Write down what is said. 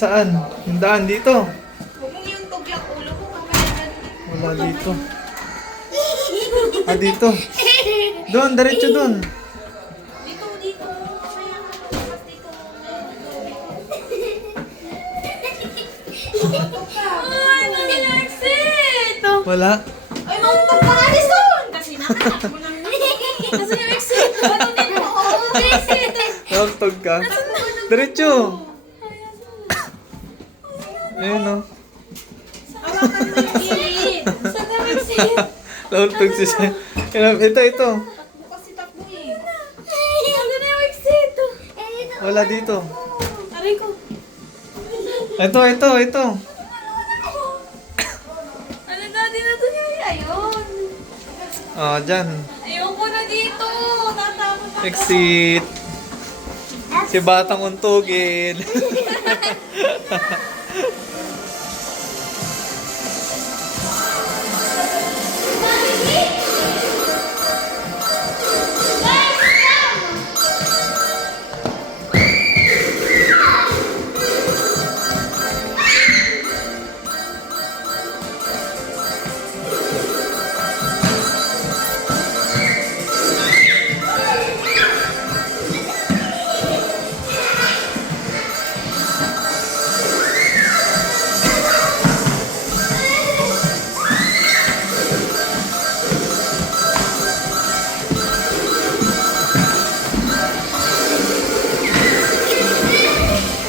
Nasaan? Yung daan dito. Huwag mong yung tog yung ulo ko. Mamaya Wala dito. Ah, dito. Doon, diretso doon. dito, dito. Mamaya ka dapat dito. Ay, exit! Wala. Ay, mauntog ka nga Alison! Kasi nakatak mo lang. Kasi yung exit. Ano din mo? Oo, exit. Nauntog ka. Diretso. Ayun o. Hawakan mo yung exit. Saan na exit? Nauntog si Sam. Ito. Takbo kasi takbo eh. Ano na yung exit? Wala dito. Aray ko. Ito. Ano dati na to niya? Ayun. Ah, dyan. Ayoko na dito. Tatapos ako. Exit. Si Batang untugin.